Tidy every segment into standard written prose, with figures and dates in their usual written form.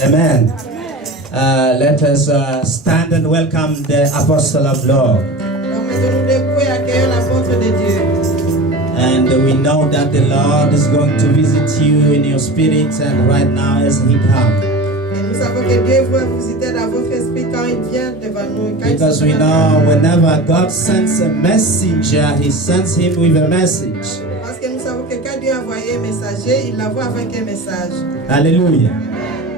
Amen. Let us stand and welcome the Apostle of Lord. And we know that the Lord is going to visit you in your spirit and right now as He comes. Because we know whenever God sends a messenger, He sends him with a message. Hallelujah.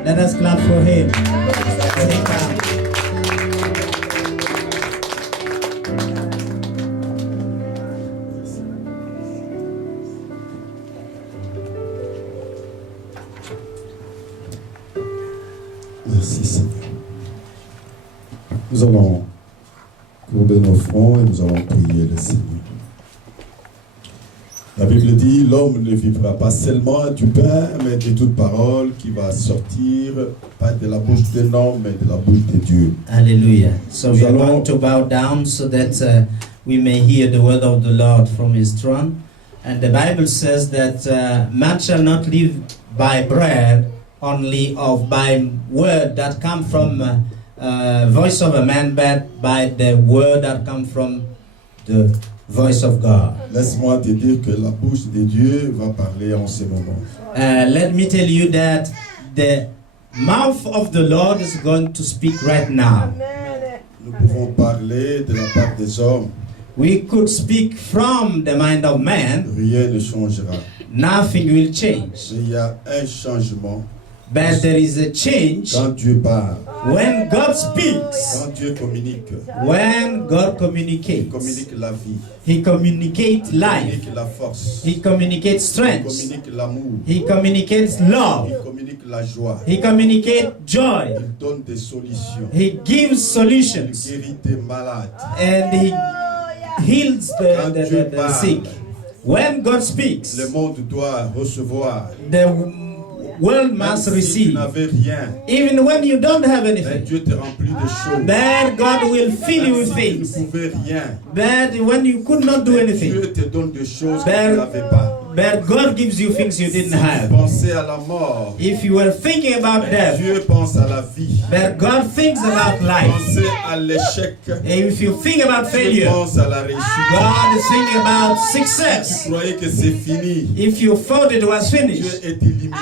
Let us clap for Him. Merci Seigneur. Nous allons courber nos fronts et nous allons prier le Seigneur. La Bible dit, l'homme ne vivra pas seulement du pain, mais de toute parole qui va sortir, pas de la bouche d'un homme, mais de la bouche de Dieu. Hallelujah. So we are going to bow down so that we may hear the word of the Lord from His throne. And the Bible says that man shall not live by bread, only by word that come from voice of a man, but by the word that come from the voice of God. Laisse-moi te dire que la bouche de Dieu va parler en ce moment. Let me tell you that the mouth of the Lord is going to speak right now. Nous pouvons parler de la part des hommes. We could speak from the mind of man. Rien ne changera. Nothing will change. Mais il y a un changement. But there is a change quand Dieu parle. When God speaks. Quand Dieu communique. When God communicates. Il communique la vie. He communicates life. Il communique la force. He communicates strength. Il communique l'amour. He communicates love. Il communique la joie. He communicates joy. Il donne des solutions. He gives solutions. Il guérit des malades. And He heals the sick. When God speaks, le monde doit recevoir. The world must receive. Rien, even when you don't have anything. Dieu te remplit de choses. But God will fill you with things. Tu ne pouvais rien. But when you could not do anything. Dieu te donne des choses que tu n'avais pas. But God gives you things you didn't have. Pensez à la mort. If you were thinking about death. Dieu pense à la vie. But God thinks about life. Pensez à l'échec. If you think about failure. Dieu pense à la réussite. God is thinking about success. Tu croyais que c'est fini. If you thought it was finished. Dieu est illimité.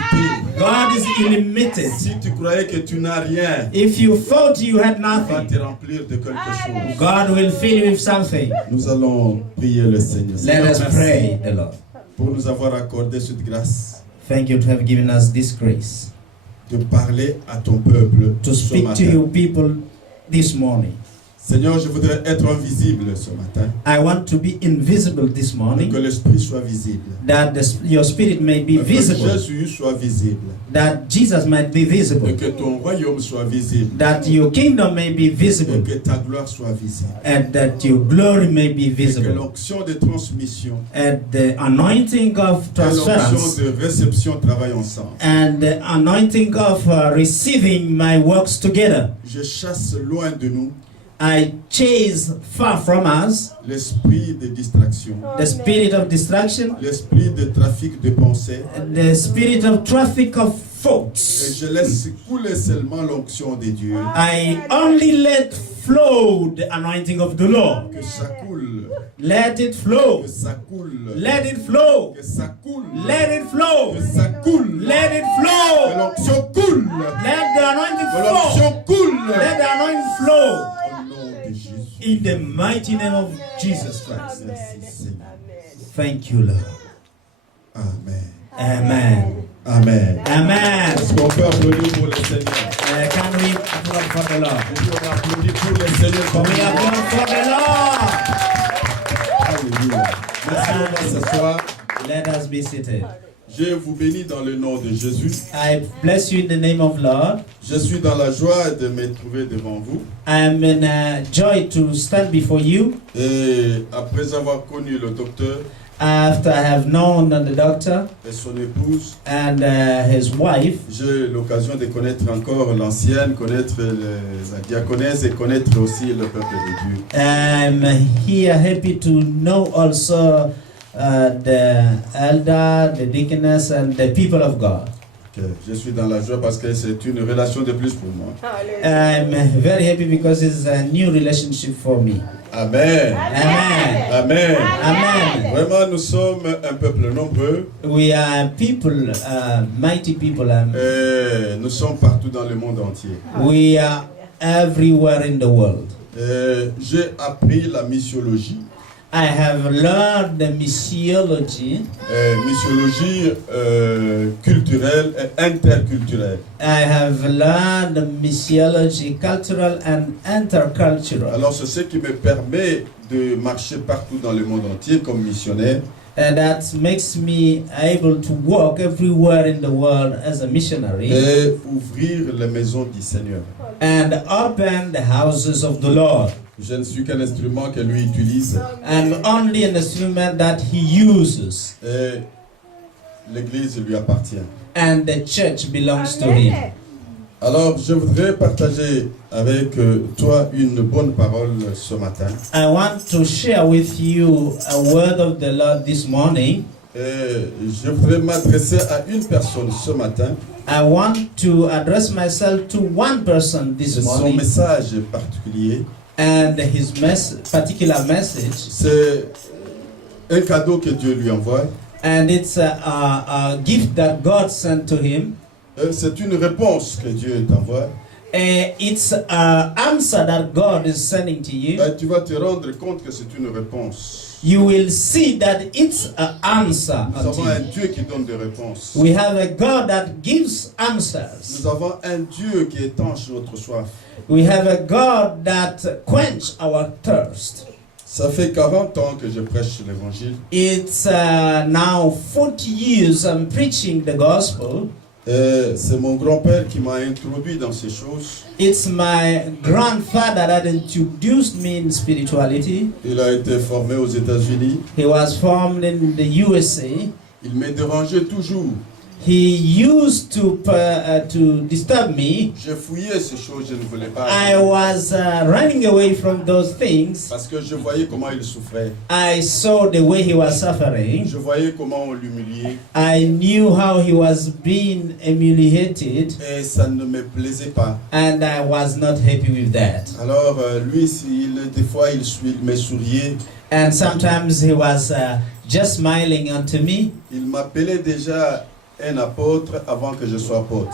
God is unlimited. Si tu croyais que tu n'as rien. If you thought you had Il va nothing. te remplir de quelque chose. God will fill you with something. Nous allons prier le Seigneur. Let us pray the Lord. Pour nous avoir accordé cette grâce. Thank you to have given us this grace. De parler à ton peuple. To speak to your people this morning. Seigneur, je voudrais être invisible ce matin. I want to be invisible this morning. Que l'esprit soit visible. That your spirit may be visible. Que Jésus soit visible. That Jesus might be visible. Et que ton royaume soit visible. That your kingdom may be visible. Et que ta gloire soit visible. And that your glory may be visible. Et que l'onction de transmission. And the anointing of transference. Et l'onction de réception travaillent ensemble. And the anointing of receiving my works together. Je chasse loin de nous. I chase far from us l'esprit de distraction, the spirit of distraction, l'esprit de trafic de pensée, the spirit of traffic of et thoughts. je laisse couler seulement l'onction de Dieu. I only let flow the anointing of the Lord. Que ça coule, Let it flow. que ça coule, Let it flow. que ça coule, Let it flow. que ça coule, Let it que flow. l'onction coule, Let the anointing que flow. l'onction coule. Let the anointing flow. Au nom de Jésus. In the mighty name of Jesus Christ. Merci Seigneur. Thank you, Lord. Amen. Amen. Amen. Amen. Est-ce qu'on peut applaudir pour le Seigneur? Can we applaud for the Lord? On applaudit pour le Seigneur. We applaud for the Lord. Alléluia. Merci, on va s'asseoir. Let us be seated. Je vous bénis dans le nom de Jésus. I bless you in the name of Lord. Je suis dans la joie de me trouver devant vous. I am in joy to stand before you. Et après avoir connu le docteur After I have known the doctor et son épouse, and his wife, j'ai l'occasion de connaître encore l'ancienne, connaître la diaconesse et connaître aussi le peuple de Dieu. I'm here happy to know also the elder, the deaconess, and the people of God. Ok, je suis dans la joie parce que c'est une relation de plus pour moi. I'm very happy because it's a new relationship for me. Amen. Amen. Amen. Amen. Vraiment, nous sommes un peuple nombreux. We are people, mighty people. Et nous sommes partout dans le monde entier. We are everywhere in the world. J'ai appris la missiologie. I have learned the missiology. Missiologie culturelle et interculturelle. I have learned the missiology, cultural and intercultural. Alors c'est ce qui me permet de marcher partout dans le monde entier comme missionnaire. And that makes me able to walk everywhere in the world as a missionary. Et ouvrir les maisons du Seigneur. And open the houses of the Lord. Je ne suis qu'un instrument que lui utilise. I'm only an instrument that he uses. Et l'église lui appartient. And the church belongs to him. Alors, je voudrais partager avec toi une bonne parole ce matin. I want to share with you a word of the Lord this morning. Et je voudrais m'adresser à une personne ce matin. I want to address myself to one person this C'est son morning. message particulier. And his particular message. C'est un cadeau que Dieu lui envoie. And it's a gift that God sent to him. C'est une réponse que Dieu t'envoie. It's an answer that God is sending to you. Tu vas te rendre compte que c'est une réponse. You will see that it's an answer. Nous avons un Dieu qui donne des réponses. We have a God that gives answers. Nous avons un Dieu qui étanche notre soif. We have a God that quench our thirst. Ça fait 40 ans que je prêche l'évangile. It's now 40 years I'm preaching the gospel. C'est mon grand-père qui m'a introduit dans ces choses. It's my grandfather that introduced me in spirituality. Il a été formé aux États-Unis. He was formed in the USA. Il me dérangeait toujours. He used to disturb me. Je fouillais ces choses, je ne voulais pas. I was running away from those things. Parce que je voyais comment il souffrait. I saw the way he was suffering. Je voyais comment on l'humiliait. I knew how he was being humiliated. Et ça ne me plaisait pas. And I was not happy with that. Alors lui, des fois, il me souriait. And sometimes he was just smiling unto me. Il m'appelait déjà un apôtre avant que je sois apôtre.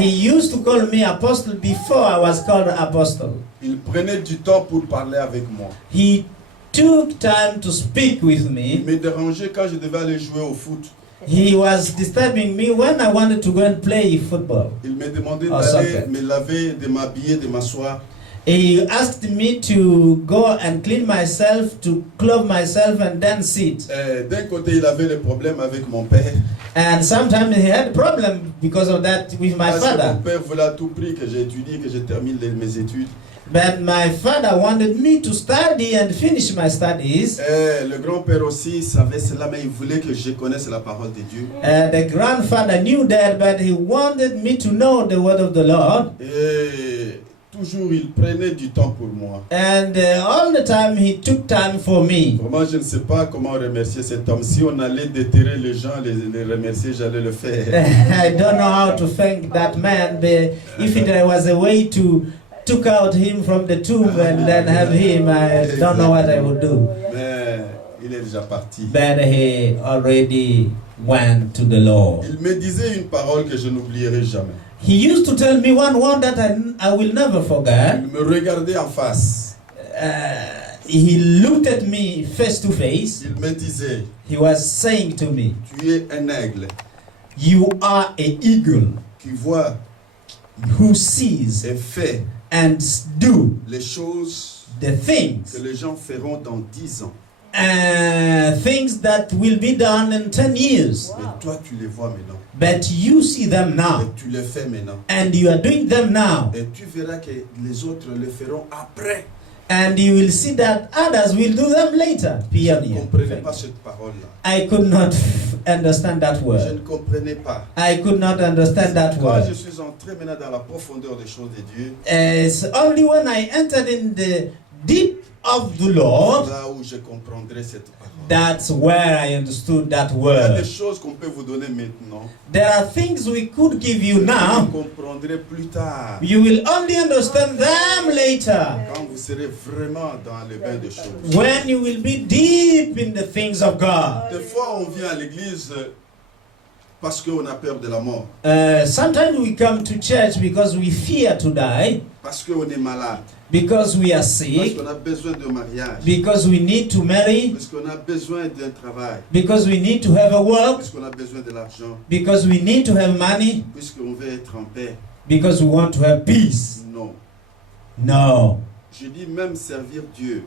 He used to call me apostle before I was called apostle. Il prenait du temps pour parler avec moi. He took time to speak with me. Il me dérangeait quand je devais aller jouer au foot. He was disturbing me when I wanted to go and play football. Il me demandait d'aller me laver, de m'habiller, de m'asseoir. He asked me to go and clean myself, to clothe myself and then sit. D'un côté, il avait le problème avec mon père. And sometimes he had a problem because of that with my Parce father. que mon père voulait à tout prix que j'étudie, que je termine mes études. But my father wanted me to study and finish my studies. Le grand-père aussi savait cela, mais il voulait que je connaisse la parole de Dieu. The grandfather knew that, but he wanted me to know the word of the Lord. Et toujours, il prenait du temps pour moi. And all the time he took time for me. Vraiment, je ne sais pas comment remercier cet homme. Si on allait déterrer les gens, les remercier, j'allais le faire. I don't know how to thank that man, but if there was a way to took out him from the tomb and then have him, I don't know what I would do. Mais il est déjà parti. But he already went to the Lord. Il me disait une parole que je n'oublierai jamais. He used to tell me one word that I will never forget. Il me regardait en face. He looked at me face to face. Il me disait, He was saying to me, tu es un aigle you are an eagle qui voit who sees et fait and do les choses the que things. les gens feront dans 10 ans. Things that will be done in 10 years. Mais toi, tu les vois maintenant. But you see them now. Et tu les fais maintenant. And you are doing them now. Et tu verras que les autres le feront après. And you will see that others will do them later. Je ne comprenais pas cette parole-là. I could not understand that Je word. ne comprenais pas. I could not understand that Quand word. je suis entré maintenant dans la profondeur des choses de Dieu, It's only when I entered in the deep of the Lord, là où je comprendrai cette parole. that's where I understood that Il y a des word. choses qu'on peut vous donner maintenant. There are things we could give you Vous now. comprendrez plus tard. You will only understand them later. Quand vous serez vraiment dans le bain des choses. When you will be deep in the things of God. Des fois, on vient à l'église parce qu'on a peur de la mort. Sometimes we come to church because we fear to die, Parce qu'on est malade. because we are Parce sick, qu'on a besoin de mariage. because we need to marry, Parce qu'on a besoin d'un travail. because we need to have a work, Parce qu'on a besoin de l'argent. because we need to have money, Puisqu'on veut être en paix. because we want to have peace. Non. No. Je dis même servir Dieu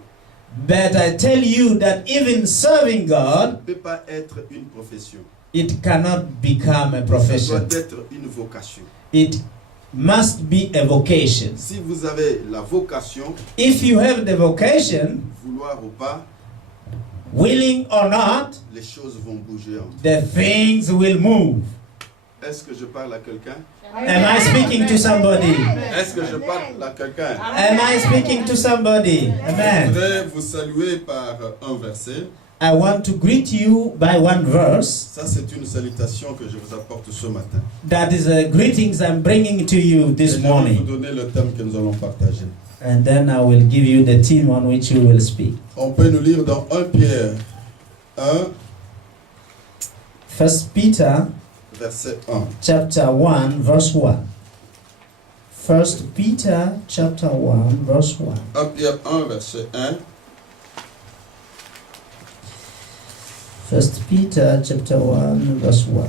But I tell you that even serving God, ne peut pas être une profession. it cannot become a Ça profession. doit être une vocation. It must be a vocation. Si vous avez la vocation, If you have the vocation, vouloir ou pas, willing or not, les choses vont bouger. the things will move. Est-ce que je parle à quelqu'un? Am I speaking to somebody? Est-ce que je parle à quelqu'un? Am I speaking to somebody? Je Amen. voudrais vous saluer par un verset. I want to greet you by one verse. Ça, c'est une salutation que je vous apporte ce matin. That is a greetings I'm bringing to you Et this je vais morning. vous donner le thème que nous allons partager. And then I will give you the theme on which you will speak. On peut nous lire dans 1 Pierre 1, First Peter verset 1. chapter 1 verse 1. First Peter chapter 1 verse 1. 1 Pierre 1, verset 1. First Peter chapter 1 verse 1.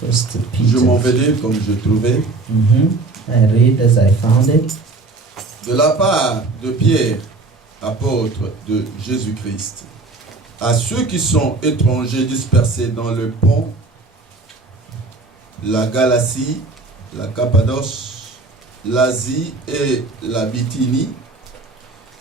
First Je m'en Peter. vais lire comme je trouvais. I read as I found it. De la part de Pierre, apôtre de Jésus-Christ, à ceux qui sont étrangers dispersés dans le Pont, la Galatie, la Cappadoce, l'Asie et la Bithynie,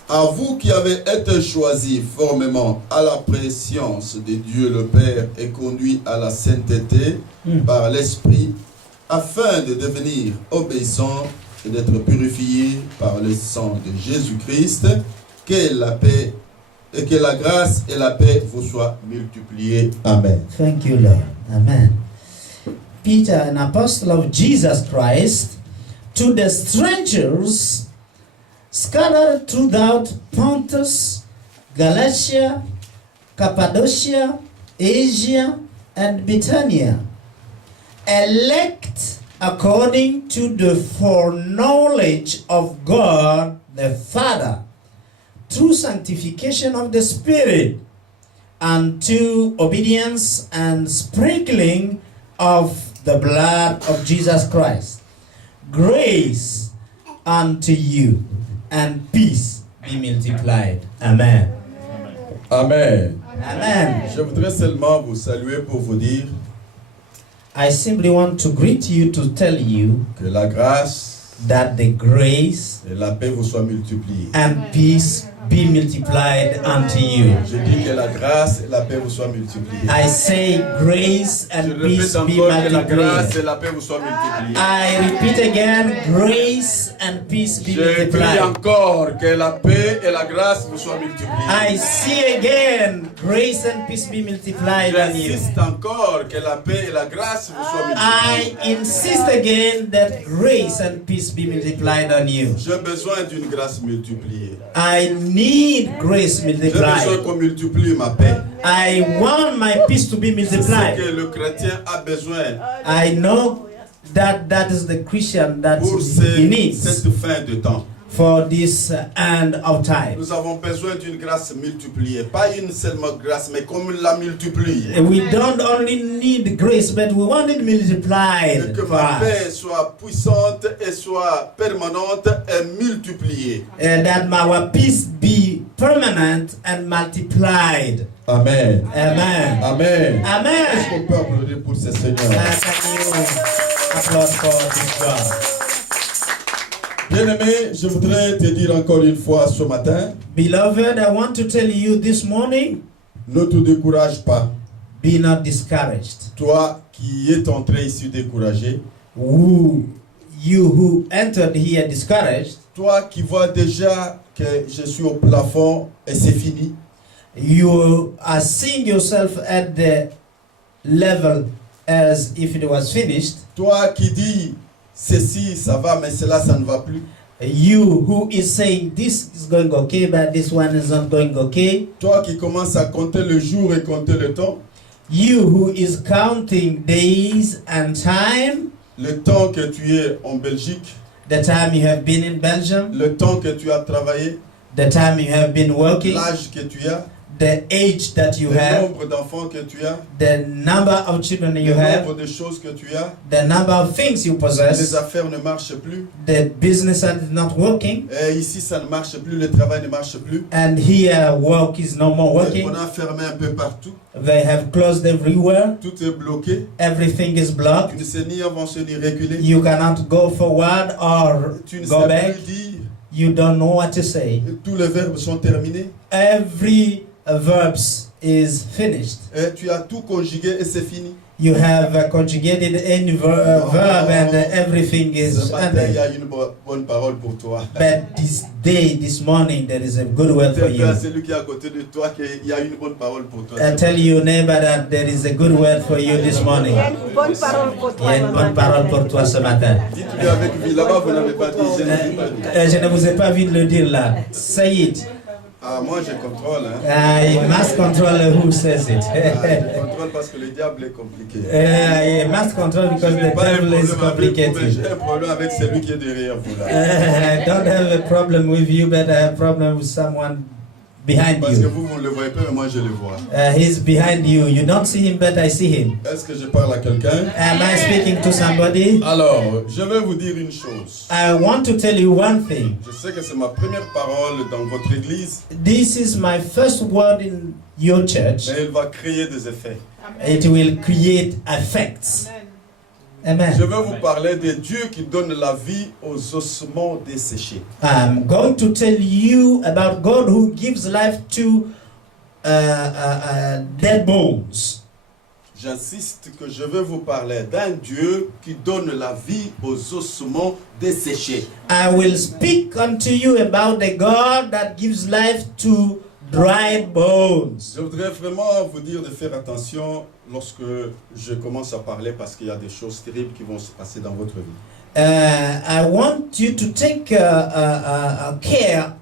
à vous qui avez été choisis formellement à la préscience de Dieu le Père et conduits à la sainteté par l'Esprit, afin de devenir obéissants et d'être purifiés par le sang de Jésus-Christ, que la paix et que la grâce et la paix vous soient multipliées. Amen. Thank you, Lord. Amen. Peter, an apostle of Jesus Christ, to the strangers scattered throughout Pontus, Galatia, Cappadocia, Asia, and Bithynia, elect according to the foreknowledge of God the Father, through sanctification of the Spirit, unto obedience and sprinkling of the blood of Jesus Christ. Grace unto you and peace be multiplied. Amen. Amen. Amen. Je voudrais seulement vous saluer pour vous dire I simply want to greet you to tell you que la grâce that the grace et la paix vous soient multipliées. and peace be multiplied unto you. Je dis que la grâce et la paix vous soient multipliées. I say grace Je and peace répète be encore que la grâce multiplied. et la paix vous soient multipliées. I repeat again, grace and peace be Je prie multiplied. encore que la paix et la grâce vous soient multipliées. I see again, grace and peace be multiplied on you. J'insiste encore que la paix et la grâce vous soient I multipliées. insist again that grace and peace be multiplied on you. J'ai besoin d'une grâce multipliée. I need grace J'ai besoin multiplied. qu'on multiplie ma paix. I want my peace to be C'est ce multiplied. que le chrétien a besoin I know that that is the Christian that pour he needs cette fin de temps. for this end of time. Nous avons besoin d'une grâce multipliée. Pas une seulement grâce, mais comme la multiplier. We don't only need grace, but we want it Et multiplied que for ma paix us. soit puissante et soit permanente et multipliée. And that our peace be permanent and multiplied. Amen. Amen. Amen. Amen. Est-ce qu'on peut applaudir pour ce Seigneur? Can you applaud for this God? Bien-aimé, je voudrais te dire encore une fois ce matin, Beloved, I want to tell you this morning, ne te décourage pas. be not discouraged. Toi qui est entré ici découragé, you who entered here discouraged, toi qui vois déjà que je suis au plafond et c'est fini, you are seeing yourself at the level as if it was finished. toi qui dis ceci ça va mais cela ça ne va plus, You who is saying this is going okay but this one is not going okay. toi qui commences à compter le jour et compter le temps, You who is counting days and time, le temps que tu es en Belgique, the time you have been in Belgium, le temps que tu as travaillé, the time you have been working, l'âge que tu as, the age that you le have, nombre d'enfants que tu as, the number of children you le have, nombre de choses que tu as, the number of things you les possess, affaires ne marchent plus, the business is not working, et ici ça ne marche plus, le travail ne marche plus, and here work is no more on working. a fermé un peu partout, They have closed everywhere. tout est bloqué, Everything is tu blocked. ne sais ni avancer ni reculer, You cannot go forward or tu ne go sais back. plus dire, You don't know what to say. tous les verbes sont terminés, Every verbs is finished. et tu as tout conjugué et c'est fini. You have conjugated any verb and everything Ce is matin, il y ended. a une bonne parole pour toi. But this morning, there is a good word for Dis-le à you. celui qui est à côté de toi qu'il y a une bonne parole pour toi. I tell your neighbor that there is a good word for you this morning. Il y a une bonne parole pour Il toi. y a une bonne parole pour toi ce matin. Dites-lui avec vie. Là-bas, vous n'avez pas dit, je ne dis pas dit. Je ne vous ai pas vu de le dire là. Say it. Ah, moi, je contrôle. Hein. I must control who says it. Je contrôle parce que le diable est compliqué. I must control because the Pas un devil is problème avec vous, mais complicated. j'ai un problème avec celui qui est derrière vous. Là. I don't have a problem with you, but I have a problem with someone behind Parce que you. vous ne le voyez pas, mais moi, je le vois. He's behind you. You don't see him, but I see him. Est-ce que je parle à quelqu'un? Am I speaking to somebody? Alors, je vais vous dire une chose. I want to tell you one thing. Je sais que c'est ma première parole dans votre église, This is my first word in your church. mais elle va créer des effets. It will create effects. Je Amen. vais vous parler de Dieu qui donne la vie aux ossements desséchés. I'm going to tell you about God who gives life to dead bones. J'insiste que je vais vous parler d'un Dieu qui donne la vie aux ossements desséchés. I will speak unto you about the God that gives life to dried bones. Je voudrais vraiment vous dire de faire attention lorsque je commence à parler parce qu'il y a des choses terribles qui vont se passer dans votre vie. I want you to take care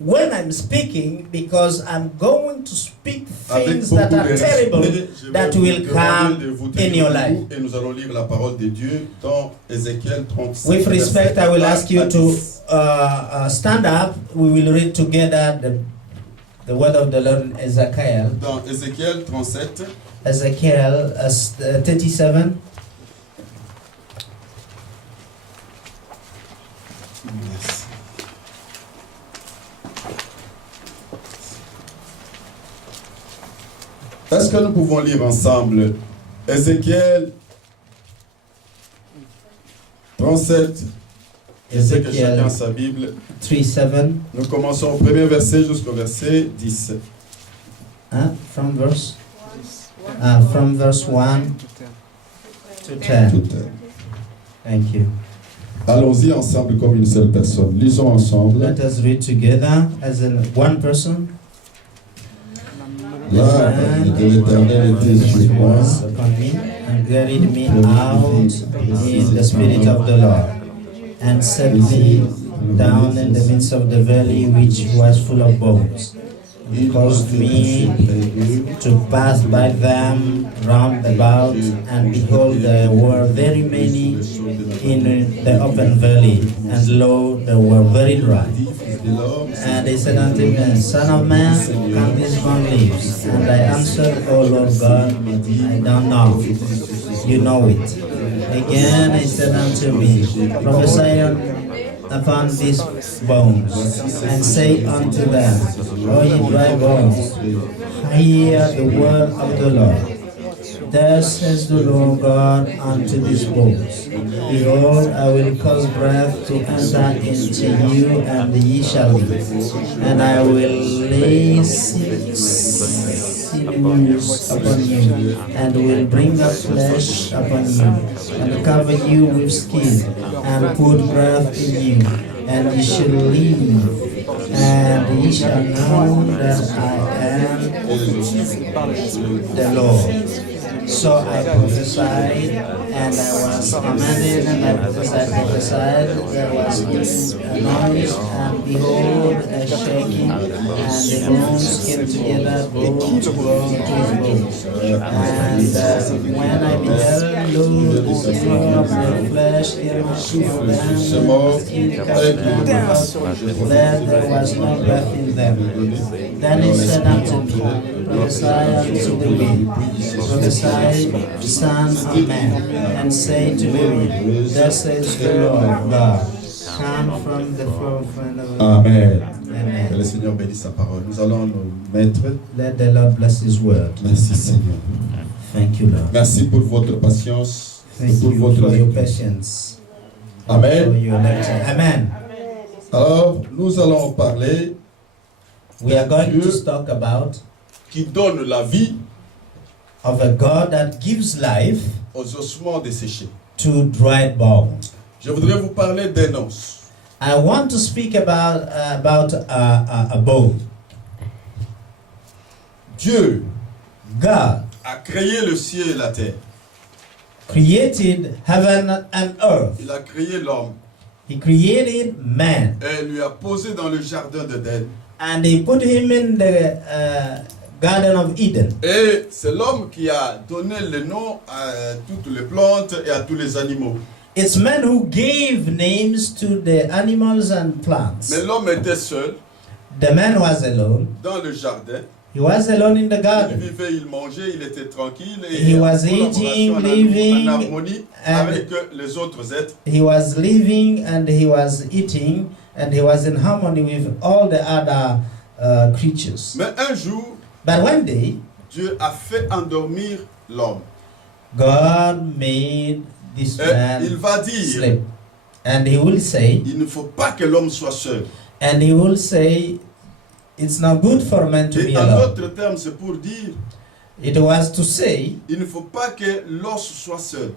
when I'm speaking because I'm going to speak Avec things beaucoup that de are terrible respect, je vais that vous will demander de come vous in tenir your debout life. et nous allons lire la parole de Dieu dans Ézéchiel 37. With respect, I will ask you verset to 10. stand up. We will read together the word of the Lord in Ezekiel. Dans Ézéchiel 37, Ezekiel 37. Merci. Est-ce que nous pouvons lire ensemble Ézéchiel 37? Je sais que Ézéchiel chacun a sa Bible. 3:7. Nous commençons au premier verset jusqu'au verset 10. From verse 1 to 10. Tout. Thank you. Allons-y ensemble comme une seule personne. Lisons ensemble. Let us read together as in one person. Là, de l'Éternel était sur moi. Was upon me and carried me out in the spirit of the Lord, and set me down in the midst of the valley which was full of bones. He caused me to pass by them round about, and behold, there were very many in the open valley, and lo, they were very dry. And he said unto me, Son of man, can this one live? And I answered, O Lord God, I don't know. You know it. Again he said unto me, Prophesy upon these bones, and say unto them, O ye dry bones, hear the word of the Lord. Thus says the Lord God unto these bones, Behold, I will cause breath to enter into you, and ye shall live. And I will lay sinews upon you, and will bring up flesh upon you, and cover you with skin, and put breath in you, and ye shall live. And ye shall know that I am the Lord. So I prophesied, and I was commanded, and I prophesied, there was a noise, and behold, a shaking, and the bones came together, bone to bone to his bones. And when I beheld, lo, the floor of the flesh, there was two of them, skin covered them, that there was no breath in them. Then he said unto me, Prophesy unto the wind, prophesy, Son of man, and say to the wind, Thus says the Lord God, come from the forefront of the Amen. Amen. Que le Seigneur bénisse sa parole. Nous allons nous mettre. Let the Lord bless His word. Merci Seigneur. Thank you, Lord. Merci pour votre patience. Thank pour you votre for your lecture. patience. Amen. For your lecture. Amen. Alors, nous allons parler We are going to talk about qui donne la vie of a God that gives life aux ossements desséchés. to dried bones. Je voudrais vous parler d'un os. I want to speak about a bone. Dieu God a créé le ciel et la terre. created heaven and earth. Il a créé l'homme He created man, et lui a posé dans le jardin d'Éden. and He put him in the Garden of Eden. Et c'est l'homme qui a donné le nom à toutes les plantes et à tous les animaux. It's man who gave names to the animals and plants. Mais l'homme était seul The man was alone. dans le jardin. He was alone in the Il garden. vivait, il mangeait, il était tranquille et He en was collaboration, eating, en living, harmonie and- avec les autres êtres. He was living and he was eating, and he was in harmony with all the other creatures. Mais un jour, But one day, Dieu a fait endormir l'homme. God made this Et il man va dire, sleep. And he will say, il ne faut pas que l'homme soit seul. and he will say, it's not good for man to be Et en alone. d'autres termes, c'est pour dire, It was to say, il ne faut pas que l'os soit seul.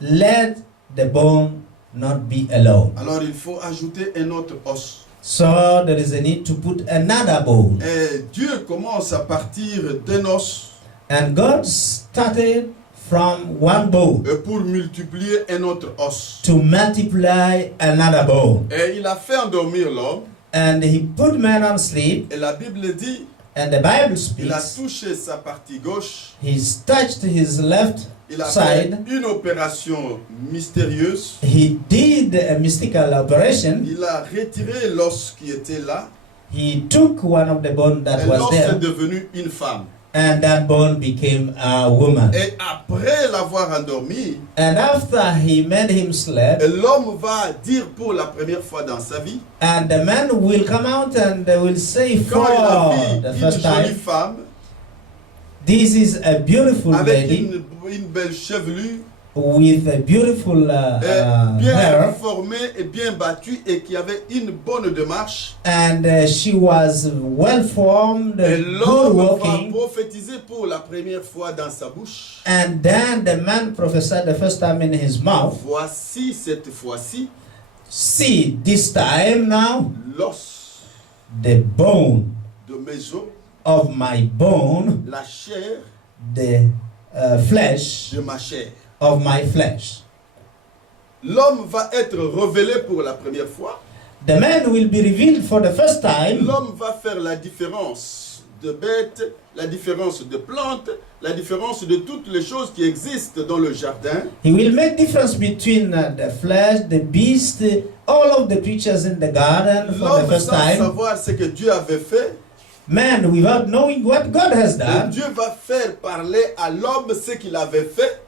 let the bone not be alone. Alors il faut ajouter un autre os. So there is a need to put another bone. Et Dieu commence à partir d'un os And God started from one bone pour multiplier un autre os. to multiply another bone. Et il a fait endormir l'homme. And he put man on sleep, Et la Bible dit, and the Bible il a speaks, touché sa partie gauche. he's touched his left Il a fait side. une opération mystérieuse. He did a mystical operation. Il a retiré l'os qui était là. He took one of the bone that Et was l'os est there, devenu une femme. and that bone became a woman. Et après l'avoir endormi, And after he made him sleep, l'homme va dire pour la première fois dans sa vie, and the man will come out and they will say for quand il a vu the une first jolie time, femme this is a beautiful avec lady une belle chevelure, with a beautiful bien hair, formée et bien battue et qui avait une bonne démarche. and she was well formed, Et good l'homme va walking. prophétiser pour la première fois dans sa bouche. And then the man prophesied the first time in his mouth. Voici cette fois-ci See, this time now, l'os the bone de mes os, of my bone, la chair the flesh de ma chair. of my flesh. L'homme va être révélé pour la première fois. The man will be revealed for the first time. L'homme va faire la différence de bêtes, la différence de plantes, la différence de toutes les choses qui existent dans le jardin. He will make difference between the flesh, the beast, all of the creatures in the garden for the L'homme first sans time. savoir ce que Dieu avait fait, Man, without knowing what God has et done, Dieu va faire parler à l'homme ce qu'il avait fait.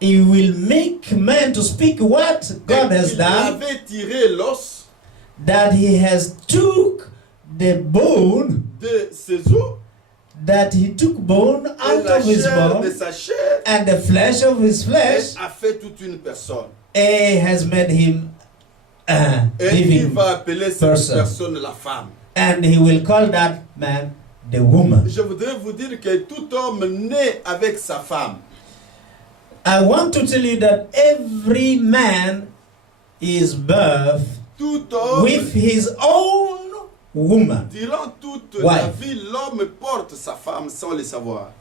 He will make man to speak what God Et has il done, avait tiré l'os that he has took the bone de ses os that he took bone Et out la of his chair de bone sa chair and the flesh of his et flesh a fait toute une personne. has made him a Et il living va appeler cette person. personne la femme. and he will call that man the woman. Je voudrais vous dire que tout homme né avec sa femme, I want to tell you that every man is birthed tout homme, with his own woman. durant toute Why? la vie, l'homme porte sa femme sans le savoir.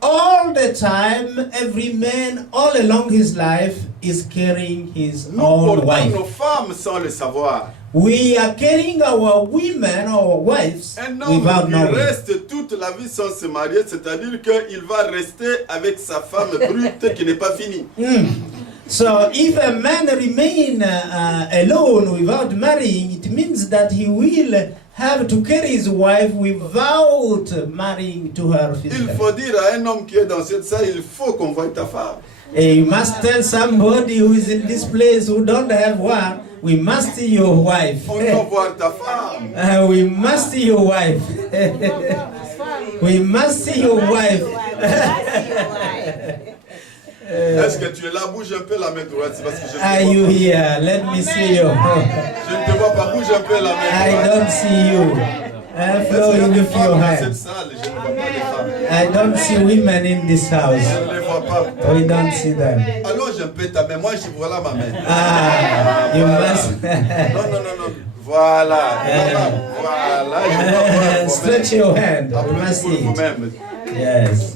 All the time, every man, all along his life, is carrying his Nous own portons wife. nos femmes sans le savoir. We are carrying our women, our wives, Un homme without qui knowing. reste toute la vie sans se marier, c'est-à-dire qu'il va rester avec sa femme brute qui n'est pas finie. So, if a man remain alone without marrying, it means that he will have to carry his wife without marrying to her Il physically. faut dire à un homme qui est dans cette salle, il faut qu'on voie ta femme. You must tell somebody who is in this place who don't have one, we must see your wife. On doit voir ta femme. We must see your wife. We must see your wife. Est-ce que tu es là? Bouge un peu la main droite. C'est parce que je ne Are te you vois pas. here? Let me see you. Je ne te vois pas. Bouge un peu la main I droite. don't see you. Est-ce Flo, qu'il y a you des lift your femmes dans hand. cette salle? Je ne vois pas de femmes. I don't see women in this house. Je ne les vois pas. We don't see them. Allonge un peu ta main. Moi, je vois là ma main. You must Non, non, non, non. Voilà. Voilà. Je vois pour stretch vous-même. your hand. We Applaudissez must pour see it. vous-même. Yes.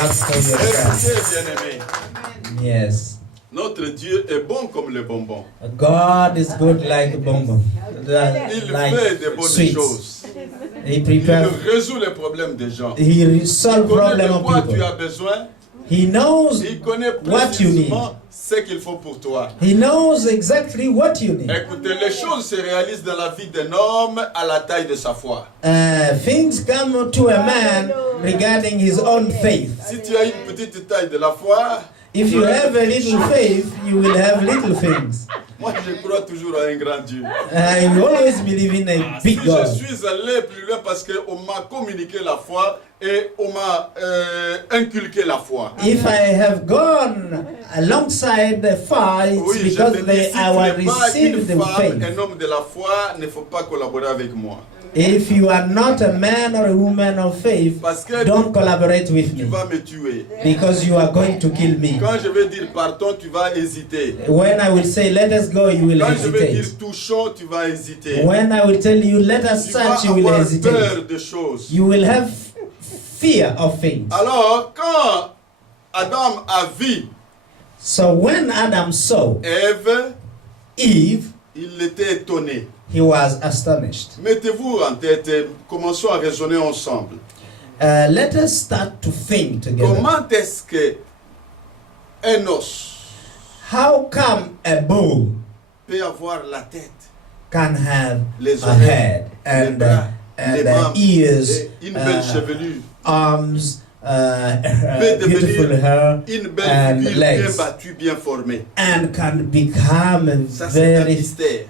That's for yourself. Écoutez, bien-aimés. Yes. Notre Dieu est bon comme le bonbon. God is good like bonbon, Il fait des bonnes sweets. choses. He Il prepares. résout les problèmes des gens. He solves Il connaît problem de of quoi tu people. as besoin. He knows Il connaît what you need. précisément ce qu'il faut pour toi. He knows exactly what you need. Écoutez, les choses se réalisent dans la vie d'un homme à la taille de sa foi. Things come to a man regarding his own faith. Si tu as une petite taille de la foi, If you have a little faith, you will have little things. moi je crois toujours à un grand Dieu. I always believe in a Si big je God. suis allé plus loin parce qu'on m'a communiqué la foi et on m'a inculqué la foi. If I have gone alongside the far, it's Oui, je because te dis, they si I tu will n'es pas une receive the femme, faith. un homme de la foi, il ne faut pas collaborer avec moi. If you are not a man or a woman of faith, Parce que don't collaborate with tu me vas me tuer. because you are going to kill me. Quand je vais dire partons, tu vas hésiter. When I will say let us go, you will Quand je vais dire hesitate. touchons, tu vas hésiter. When I will tell you let us Tu vas search, you will avoir hesitate. peur de choses. You will have fear of things. Alors, quand Adam a vu So when Adam saw Ève, Eve, il était étonné. he was astonished. Mettez-vous en tête et commençons à raisonner ensemble. Let us start to think together. Comment est-ce que un os How come a bull peut avoir la tête, can have les a oreilles, head les and, bras, les membres, ears, et une belle chevelure, arms, peut beautiful devenir hair, une belle and figure bien legs, battue, bien formée? and can become Ça, c'est un a mystère.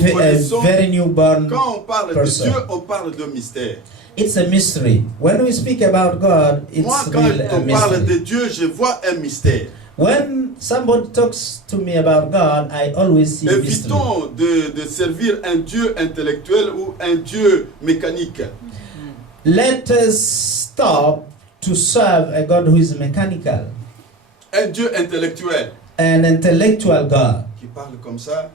Nous a connaissons, very newborn. quand on parle de person. Dieu, on parle de mystère. It's a mystery. When we speak about God, it's Moi, quand really a on parle mystery. de Dieu, je vois un mystère. When somebody talks to me about God, I always see mystery. Évitons de servir un Dieu intellectuel ou un Dieu mécanique. Let us stop to serve a God who is mechanical, Un Dieu intellectuel an intellectual God qui parle comme ça,